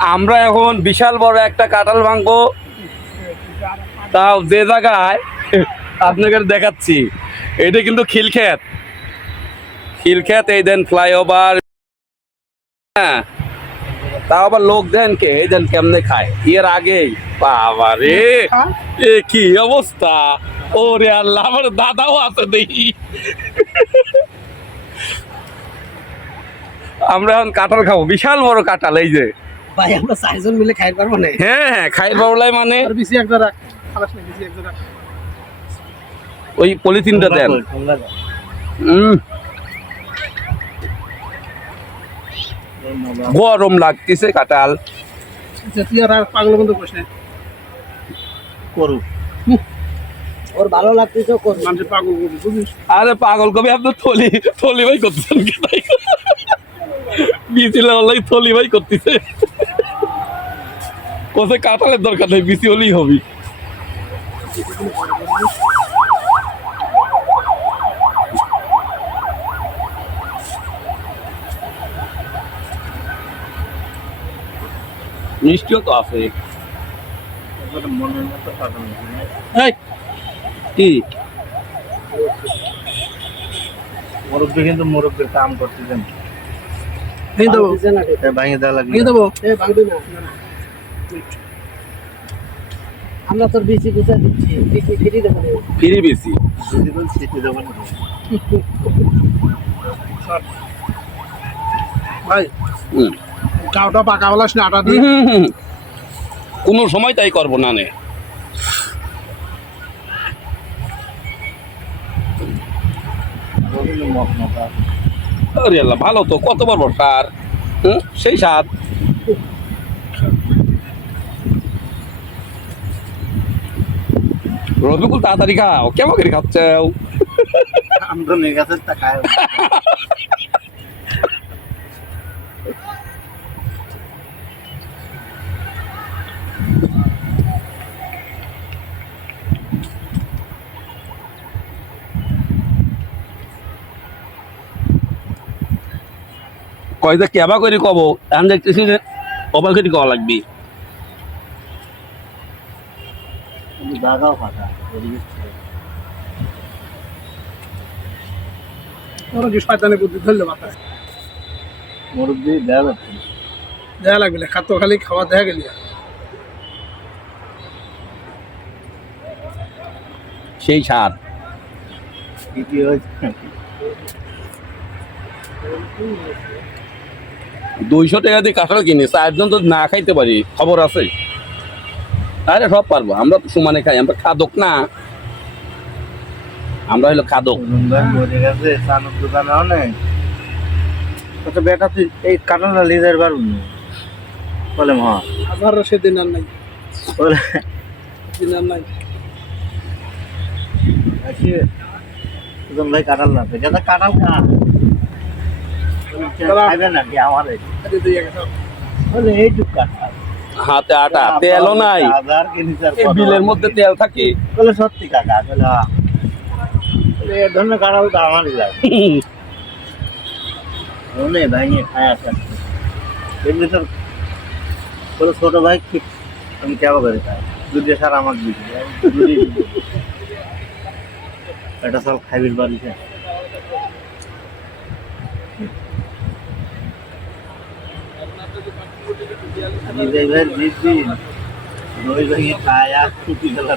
আমরা এখন বিশাল বড় একটা কাঁঠাল ভাঙবো, তাও যে জায়গায় আপনাকে দেখাচ্ছি। এটা কিন্তু খিলক্ষেত, খিলক্ষেত। এই দেন ফ্লাইওভার, হ্যাঁ, তাও আবার লোক দেন কে, এই দেন কেমনে খায়। এর আগেই বাবা রে, এ কি অবস্থা! ওরে আল্লাহ, আমার দাদাও আছে দেখি। আমরা এখন কাঁঠাল খাবো, বিশাল বড় কাঁঠাল। এই যে ভাই আমরা চারজন মিলে খাই পারবো না? হ্যাঁ হ্যাঁ, খাই পারলাই মানে ওই পলিথিনটা দেন। গরম লাগতেছে কাঁঠাল। ওর ভালো লাগতেছে করুক। আরে পাগল কবি, আপনার থলি থলি ভাই করতেছেন কি? তাই বিচি লাই থলি ভাই করতেছে। কোথায় কাঁঠালের দরকার নেই, বিচি হলেই হবি। মিষ্টিও তো আছে। কি মুরব্বী কিন্তু মুরব্বীর কাম করতেছেন। ভাঙিয়ে দেওয়া লাগবে। আমরা তোর বিসি বুঝা দিচ্ছি, বিসি ফিরি দেবো। ফ্রি বিচি ভাই কাউটা পাকা বলাস না, আটা দিয়ে কোনো সময় তাই করবো না। নে আরে আল্লাহ, ভালো তো, কত বড় সার, সেই স্বাদ। রবিকুল তাড়াতাড়ি খাও, কেমন করে খাচ্ছ? আমরা নিয়ে গেছে টাকায়। কয়টা কেবা করে কব, আমি দেখতেছি যে কবা করে কওয়া লাগবে। জায়গাও ফাঁকা। ওরা কি শয়তানি বুদ্ধি ধরলে মাথায় মুরব্বী দেওয়া যাচ্ছে না। দেখা লাগবে না, খাতো খালি খাওয়া দেখা গেলি। সেই স্বাদ। কি হয়েছে? 200 টাকা দিয়ে কাঁঠাল কিনে 4 জন তো না খাইতে পারি, খবর আছে? আরে সব পারবো, আমরা তো সমানে খাই, আমরা খাদক না, আমরা হলো খাদক। মরে গেছে চানুর দোকানে অনেক। তো বেটা তুই এই কাটাটা লিজার পারবো না বলে মা। আবার সেদিন আর নাই, বলে দিন আর নাই। সুজন ভাই কাটাল না, যেটা কাটাল খা খাইবে নাকি আমার বলে এইটুক কাটাল হাতে আটা, তেলও নাই, এই বিলের মধ্যে তেল থাকে। বলে সত্যি কাকা, বলে হ্যাঁ এই ধরনের কাটাল তো আমারই লাগে। মনে ভাইয়ে খায় আসা এমনি তো বলে ছোট ভাই ঠিক আমি কেমন করে খাই দুধে সার আমার দিদি এটা সব খাইবির বাড়িতে আমি ভাই দিদি দই ভেঙে খায় আর ছুটি খেলা